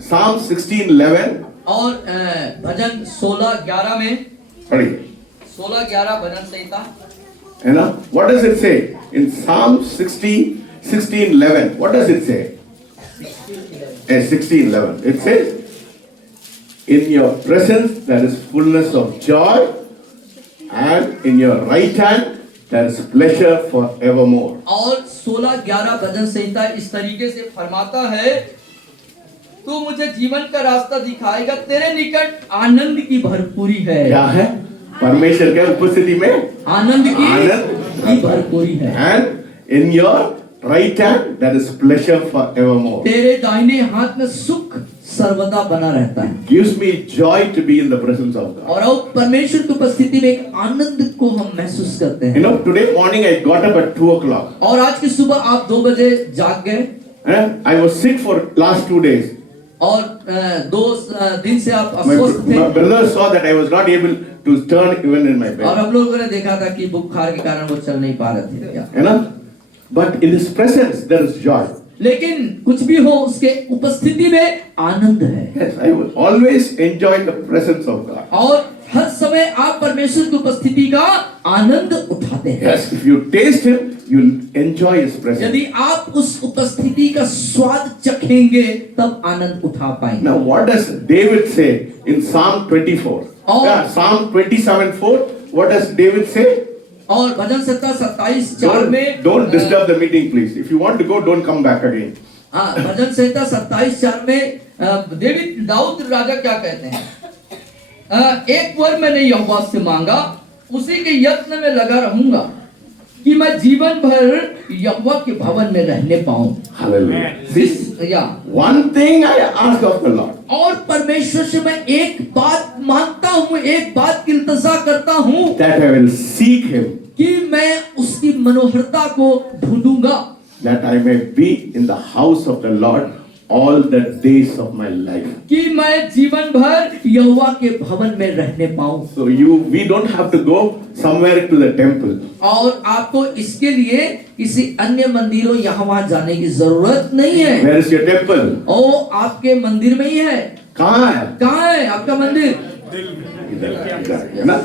Psalm 16:11. और भजन 16:11 में, Pardon. 16:11 bhajan Samhita. You know, what does it say? In Psalm 16:11, what does it say? 16:11. It says, in your presence there is fullness of joy, and in your right hand there is pleasure forevermore. और 16:11 भजन संहिता इस तरीके से फरमाता है, तू मुझे जीवन का रास्ता दिखाएगा, तेरे निकट आनंद की भरपूरी है। क्या है? परमेश्वर के उपस्थिति में आनंद की भरपूरी है। And in your right hand there is pleasure forevermore. तेरे दाहिने हाथ में सुख सर्वदा बना रहता है। Gives me joy to be in the presence of God. और अब परमेश्वर की उपस्थिति में एक आनंद को हम महसूस करते हैं। You know, today morning I got up at 2 o'clock. और आज की सुबह आप 2 बजे जाग गए। I was sick for last 2 days. और 2 दिन से आप My अस्वस्थ थे। brother saw that I was not able to turn even in my और bed. हम लोगों ने देखा था कि बुखार के कारण वो चल नहीं पा रहे थे। You know, but in His presence there is joy. लेकिन कुछ भी हो, उसके उपस्थिति में आनंद है। Yes, I will always enjoy the presence of God. और हर समय आप परमेश्वर की उपस्थिति का आनंद उठाते हैं। Yes, if you taste Him, you'll enjoy His presence. यदि आप उस उपस्थिति का स्वाद चखेंगे तब आनंद उठा पाएंगे। Now, what does David say in Psalm 24? Oh. Yeah, Psalm 27:4. What does David say? और भजन संहिता 27:4 में Don't disturb the meeting, please. If you want to go, don't come back again. हाँ, भजन संहिता 27:4 में दाऊद राजा क्या कहते हैं? एक वर मैंने यहोवा से मांगा, उसी के यत्न में लगा रहूंगा कि मैं जीवन भर यहोवा के भवन में रहने पाऊं। Hallelujah. This one thing I ask of the Lord. और परमेश्वर से मैं एक बात मांगता हूँ, एक बात की इल्तिजा करता हूँ, That I will seek Him. कि मैं उसकी मनोहरता को ढूंढूंगा। That I may be in the house of the Lord all the days of my life. कि मैं जीवन भर यहोवा के भवन में रहने पाऊं। So we don't have to go somewhere to the temple. और आपको इसके लिए किसी अन्य मंदिरों यहाँ वहाँ जाने की जरूरत नहीं है। Where is your temple? ओ आपके मंदिर में ही है। कहाँ है? कहाँ है आपका मंदिर? इधर, ना?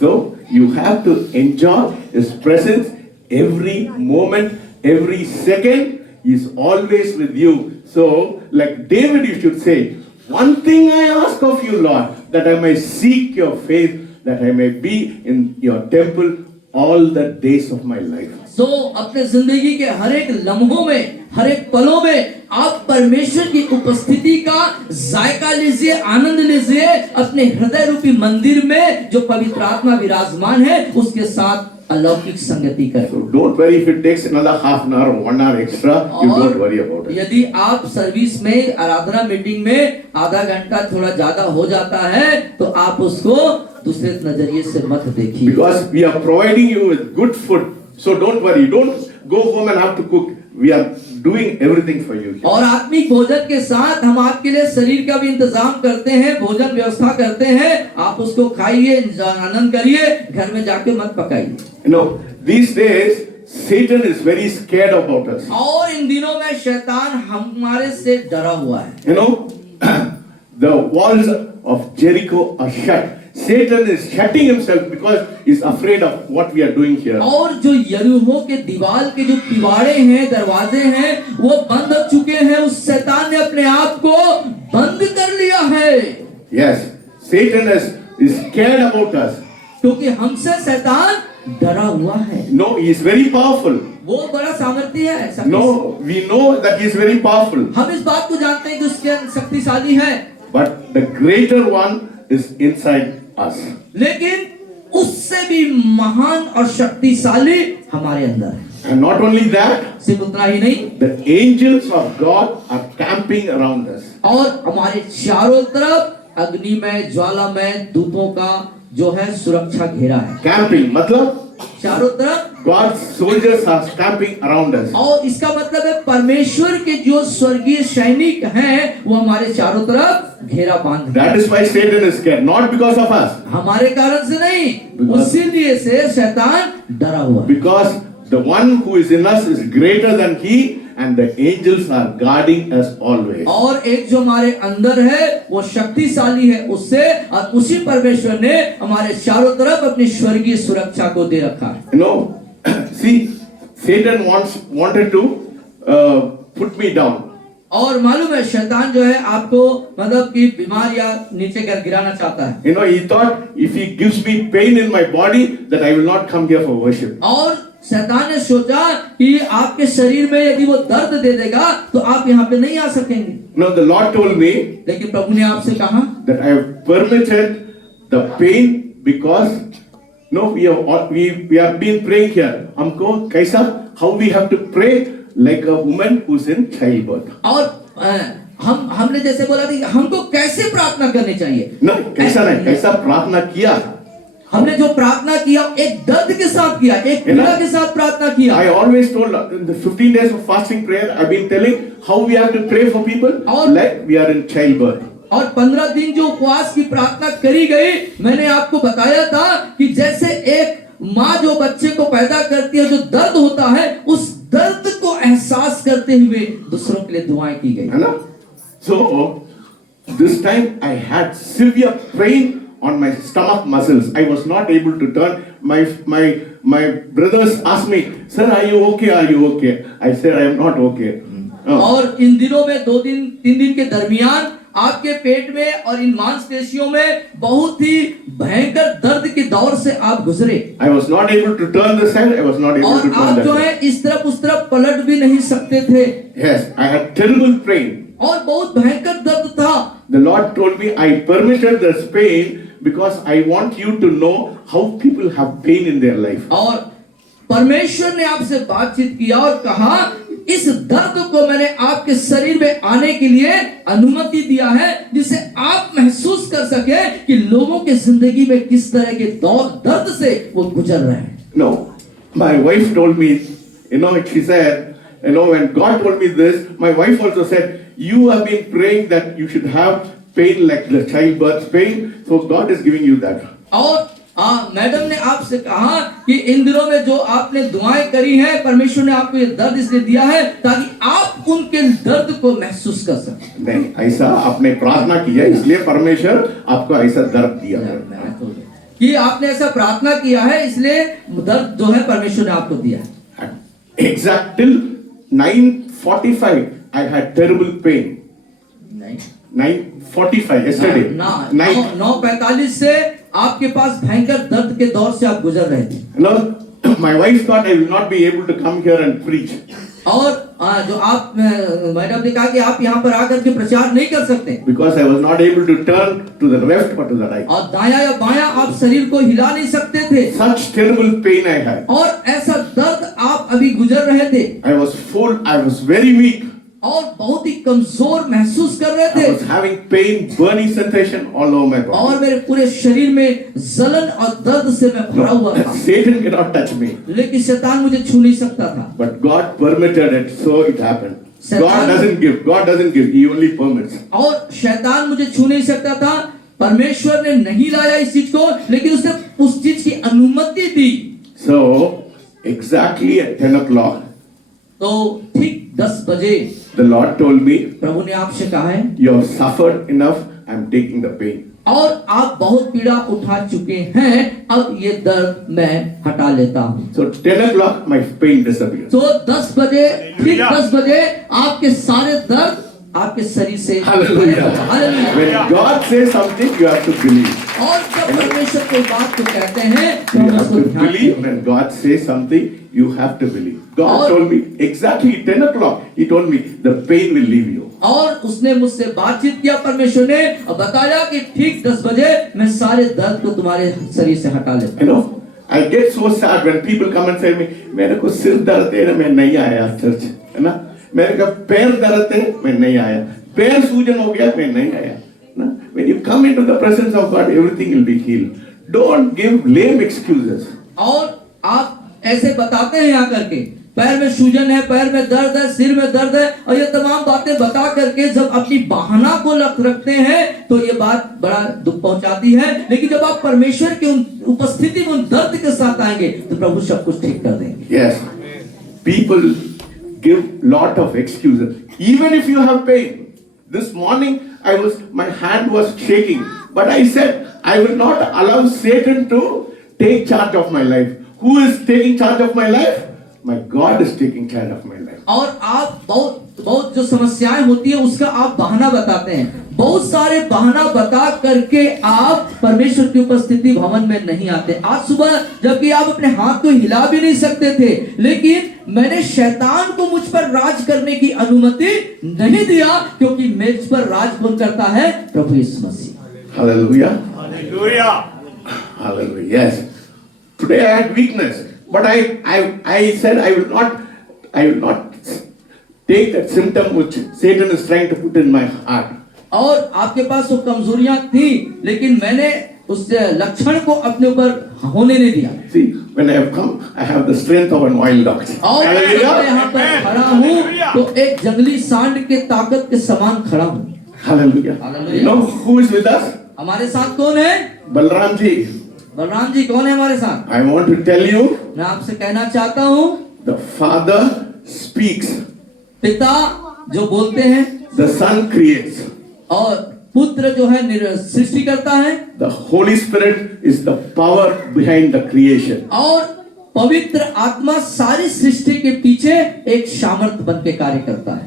So you have to enjoy His presence every moment, every second. He is always with you. So, like David, you should say, one thing I ask of you, Lord, that I may seek your face, that I may be in your temple all the days of my life. So, अपने जिंदगी के हर एक लम्हों में, हर एक पलों में आप परमेश्वर की उपस्थिति का जायका लीजिए, आनंद लीजिए, अपने हृदय रूपी मंदिर में जो पवित्र आत्मा विराजमान है उसके साथ अलौकिक संगति करें। So don't worry if it takes another half an hour or 1 hour extra. You don't worry about it. यदि आप सर्विस में, आराधना मीटिंग में आधा घंटा थोड़ा ज्यादा हो जाता है तो आप उसको दूसरे नजरिए से मत देखिए। Because we are providing you with good food, so don't worry. Don't go home and have to cook. We are doing everything for you. और आत्मिक भोजन के साथ हम आपके लिए शरीर का भी इंतजाम करते हैं, भोजन व्यवस्था करते हैं, आप उसको खाइए, आनंद करिए, घर में जाके मत पकाइए। You know, these days Satan is very scared about us. और इन दिनों में शैतान हमारे से डरा हुआ है। You know, the walls of Jericho are shut. Satan is shutting himself because he's afraid of what we are doing here. और जो यरीहो के दीवार के जो किवाड़े हैं, दरवाजे हैं, वो बंद हो चुके हैं। उस शैतान ने अपने आप को बंद कर लिया है। Yes, Satan is scared about us. क्योंकि हमसे शैतान डरा हुआ है। No, he is very powerful. वो बड़ा सामर्थ्य है। No, we know that he is very powerful. हम इस बात को जानते हैं कि उसके शक्तिशाली है। But the greater one is inside us. लेकिन उससे भी महान और शक्तिशाली हमारे अंदर है। And not only that, सिर्फ उतना ही नहीं, the angels of God are camping around us. और हमारे चारों तरफ अग्निमय, ज्वालामय दूतों का जो है सुरक्षा घेरा है। Camping मतलब चारों तरफ God's soldiers are camping around us. और इसका मतलब है परमेश्वर के जो स्वर्गीय सैनिक हैं वो हमारे चारों तरफ घेरा बांध। That is why Satan is scared, not because of us. हमारे कारण से नहीं, इसीलिए से शैतान डरा हुआ। Because the one who is in us is greater than he, and the angels are guarding us always. और एक जो हमारे अंदर है वो शक्तिशाली है उससे, और उसी परमेश्वर ने हमारे चारों तरफ अपनी स्वर्गीय सुरक्षा को दे रखा है। You know, see, Satan wanted to put me down. और मालूम है शैतान जो है आपको मतलब कि बीमार या नीचे कर गिराना चाहता है। You know, he thought if he gives me pain in my body, that I will not come here for worship. और शैतान ने सोचा कि आपके शरीर में यदि वो दर्द दे देगा तो आप यहाँ पे नहीं आ सकेंगे। No, the Lord told me लेकिन प्रभु ने आपसे कहा that I have permitted the pain because no, we have been praying here. हमको कैसा, how we have to pray like a woman who's in childbirth. और हमने जैसे बोला था कि हमको कैसे प्रार्थना करनी चाहिए। No, कैसा नहीं, कैसा प्रार्थना किया। हमने जो प्रार्थना किया एक दर्द के साथ किया, एक पीड़ा के साथ प्रार्थना किया। I always told in the 15 days of fasting prayer, I've been telling how we have to pray for people like we are in childbirth. और 15 दिन जो उपवास की प्रार्थना करी गई, मैंने आपको बताया था कि जैसे एक माँ जो बच्चे को पैदा करती है, जो दर्द होता है, उस दर्द को एहसास करते हुए दूसरों के लिए दुआएं की गई, है ना? So this time I had severe pain on my stomach muscles. I was not able to turn. My brothers asked me, "Sir, are you okay? Are you okay?" I said, "I am not okay." और इन दिनों में 2-3 दिन के दरमियान आपके पेट में और इन मांसपेशियों में बहुत ही भयंकर दर्द के दौर से आप गुजरे। I was not able to turn this side. I was not able और to turn आप that जो side. है इस तरफ उस तरफ पलट भी नहीं सकते थे। Yes, I had terrible pain. और बहुत भयंकर दर्द था। The Lord told me I permitted this pain because I want you to know how people have pain in their life. और परमेश्वर ने आपसे बातचीत किया और कहा इस दर्द को मैंने आपके शरीर में आने के लिए अनुमति दिया है, जिससे आप महसूस कर सके कि लोगों के जिंदगी में किस तरह के दर्द से वो गुजर रहे हैं। No, my wife told me, she said, when God told me this, my wife also said, you have been praying that you should have pain like the childbirth pain, so God is giving you that. और madam ने आपसे कहा कि इन दिनों में जो आपने दुआएं करी हैं, परमेश्वर ने आपको ये दर्द इसलिए दिया है ताकि आप उनके दर्द को महसूस कर सकें। नहीं, ऐसा आपने प्रार्थना किया इसलिए परमेश्वर आपको ऐसा दर्द दिया है कि आपने ऐसा प्रार्थना किया है इसलिए दर्द जो है परमेश्वर ने आपको दिया है। Exact till 9:45 I had terrible pain. 9:45 yesterday. 9:45 से आपके पास भयंकर दर्द के दौर से आप गुजर रहे थे। No, my wife thought I will not be able to come here and preach. और जो आप मैडम ने कहा कि आप यहाँ पर आकर के प्रचार नहीं कर सकते। Because I was not able to turn to the left or to the right. और दायां या बायां आप शरीर को हिला नहीं सकते थे। Such terrible pain I had. और ऐसा दर्द आप अभी गुजर रहे थे। I was very weak. और बहुत ही कमजोर महसूस कर रहे थे। I was having pain, burning sensation all over my body. और मेरे पूरे शरीर में जलन और दर्द से मैं भरा हुआ था। Satan cannot touch me. लेकिन शैतान मुझे छू नहीं सकता था। But God permitted it, so it happened. God doesn't give. He only permits. और शैतान मुझे छू नहीं सकता था, परमेश्वर ने नहीं लाया इस चीज को, लेकिन उसने उस चीज की अनुमति दी। So exactly at 10 o'clock. तो ठीक 10 बजे The Lord told me, प्रभु ने आपसे कहा है, you have suffered enough. I'm taking the pain. और आप बहुत पीड़ा उठा चुके हैं, अब ये दर्द मैं हटा लेता हूँ। So 10 o'clock my pain disappears. तो 10 बजे ठीक 10 बजे आपके सारे दर्द आपके शरीर से Hallelujah. When God says something, you have to believe. और जब परमेश्वर कोई बात को कहते हैं तो You हम have उसको to ध्यान believe. दें। When God says something, you have to believe. God told me exactly 10 o'clock. He told me the pain will leave you. और उसने मुझसे बातचीत किया, परमेश्वर ने बताया कि ठीक 10 बजे मैं सारे दर्द को तुम्हारे शरीर से हटा लेता हूँ। I get so sad when people come and say me, मेरे को सिर दर्द है, मैं नहीं आया चर्च, है ना? मेरे को पैर दर्द है, मैं नहीं आया, पैर सूजन हो गया, मैं नहीं आया, ना? When you come into the presence of God, everything will be healed. Don't give lame excuses. और आप ऐसे बताते हैं यहाँ करके, पैर में सूजन है, पैर में दर्द है, सिर में दर्द है, और ये तमाम बातें बता करके जब अपनी बहाना को रखते हैं तो ये बात बड़ा दुख पहुंचाती है। लेकिन जब आप परमेश्वर की उन उपस्थिति में उन दर्द के साथ आएंगे तो प्रभु सब कुछ ठीक कर देंगे। Yes, people give lot of excuses. Even if you have pain. This morning my hand was shaking, but I said, I will not allow Satan to take charge of my life. Who is taking charge of my life? My God is taking charge of my life. और आप बहुत जो समस्याएं होती है उसका आप बहाना बताते हैं, बहुत सारे बहाना बता करके आप परमेश्वर की उपस्थिति भवन में नहीं आते। आज सुबह जबकि आप अपने हाथ को हिला भी नहीं सकते थे, लेकिन मैंने शैतान को मुझ पर राज करने की अनुमति नहीं दिया, क्योंकि मुझ पर राज कौन करता है? प्रभु यीशु मसीह। Hallelujah. Hallelujah. Hallelujah. Yes. Today I had weakness, but I said I will not take that symptom which Satan is trying to put in my heart. और आपके पास वो कमजोरियां थी, लेकिन मैंने उस लक्षण को अपने ऊपर होने नहीं दिया। See, when I have come, I have the strength of an wild ox. और मैं यहाँ पर खड़ा हूँ तो एक जंगली सांड के ताकत के समान खड़ा हूँ। Hallelujah. Hallelujah. You know who is with us? हमारे साथ कौन है? Balram ji. बलराम जी कौन है हमारे साथ? I want to tell you, मैं आपसे कहना चाहता हूँ, the Father speaks, पिता जो बोलते हैं the Son creates, और पुत्र जो है सृष्टि करता है, the Holy Spirit is the power behind the creation. और पवित्र आत्मा सारी सृष्टि के पीछे एक सामर्थ बन के कार्य करता है।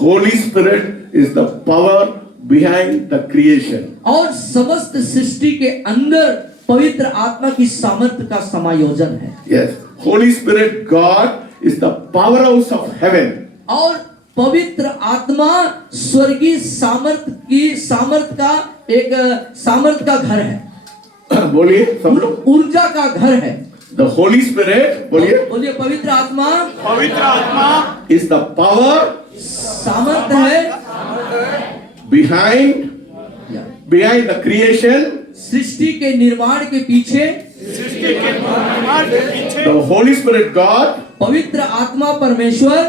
Holy Spirit is the power behind the creation. और समस्त सृष्टि के अंदर पवित्र आत्मा की सामर्थ्य का समायोजन है। Yes, Holy Spirit, God is the powerhouse of heaven. और पवित्र आत्मा स्वर्गीय सामर्थ का घर है। बोलिए सब लोग। ऊर्जा का घर है। The Holy Spirit, बोलिए पवित्र आत्मा is the power सामर्थ है behind the creation. सृष्टि के निर्माण के पीछे। The Holy Spirit, God, पवित्र आत्मा परमेश्वर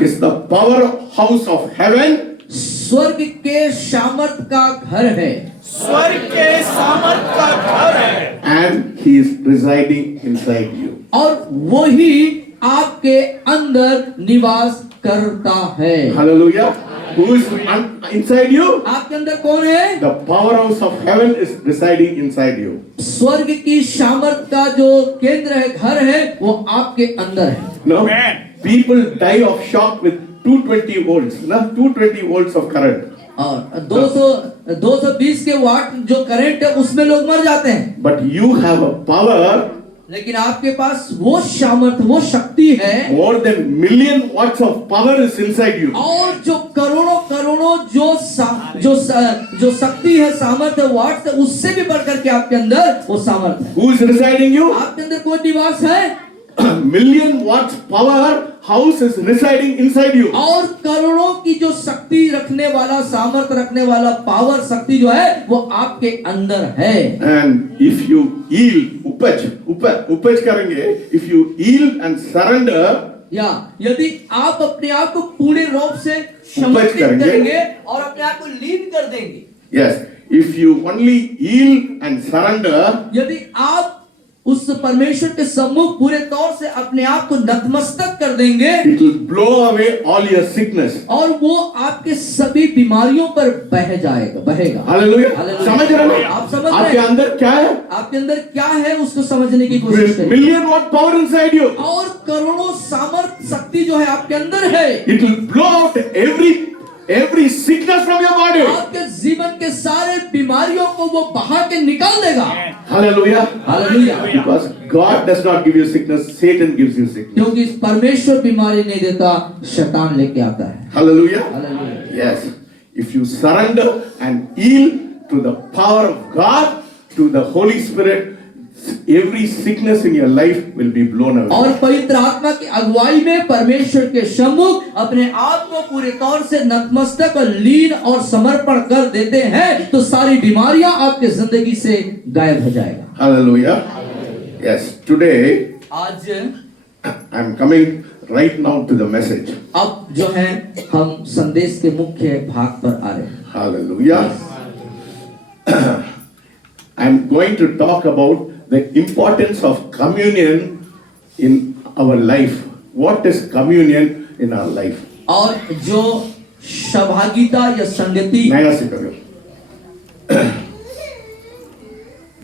is the powerhouse of heaven. स्वर्ग के सामर्थ का घर है। And He is residing inside you. और वही आपके अंदर निवास करता है। Hallelujah. Who is inside you? आपके अंदर कौन है? The powerhouse of heaven is residing inside you. स्वर्ग की सामर्थ का जो केंद्र है, घर है, वो आपके अंदर है। No? Amen. People die of shock with 220 volts. No? 220 volts of current. और 220 के वाट जो करंट है उसमें लोग मर जाते हैं। But you have a power लेकिन आपके पास वो सामर्थ, वो शक्ति है, more than million watts of power is inside you. और जो करोड़ों जो शक्ति है, सामर्थ है, वाट है, उससे भी बढ़कर के आपके अंदर वो सामर्थ है। Who is residing you? आपके अंदर कोई निवास है? Million watts power house is residing inside you. और करोड़ों की जो शक्ति रखने वाला, सामर्थ रखने वाला पावर शक्ति जो है वो आपके अंदर है। And if you yield, उपज करेंगे, if you yield and surrender, या यदि आप अपने आप को पूर्ण रूप से समर्पित करेंगे और अपने आप को लीन कर देंगे, yes, if you only yield and surrender, यदि आप उस परमेश्वर के सम्मुख पूरे तौर से अपने आप को नतमस्तक कर देंगे, it will blow away all your sickness. और वो आपके सभी बीमारियों पर बहेगा। Hallelujah. Hallelujah. समझ रहे हो? आप समझ रहे हैं? आपके अंदर क्या है? आपके अंदर क्या है उसको समझने की कोशिश करें। Million watt power inside you. और करोड़ों सामर्थ शक्ति जो है आपके अंदर है, It will blow out every sickness from your body. आपके जीवन के सारे बीमारियों को वो बहा के निकाल देगा। Hallelujah. Hallelujah. Because God does not give you sickness, Satan gives you sickness. क्योंकि परमेश्वर बीमारी नहीं देता, शैतान लेके आता है। Hallelujah. Hallelujah. Yes. If you surrender and yield to the power of God, to the Holy Spirit, every sickness in your life will be blown away. और पवित्र आत्मा की अगुवाई में परमेश्वर के सम्मुख अपने आप को पूरे तौर से नतमस्तक और लीन और समर्पण कर देते हैं तो सारी बीमारियां आपके जिंदगी से गायब हो जाएगा। Hallelujah. Yes. Today आज I'm coming right now to the message. अब जो है हम संदेश के मुख्य भाग पर आ रहे हैं। Hallelujah. I'm going to talk about the importance of communion in our life. what is communion in our life. और जो सहभागिता या संगति नया से करो.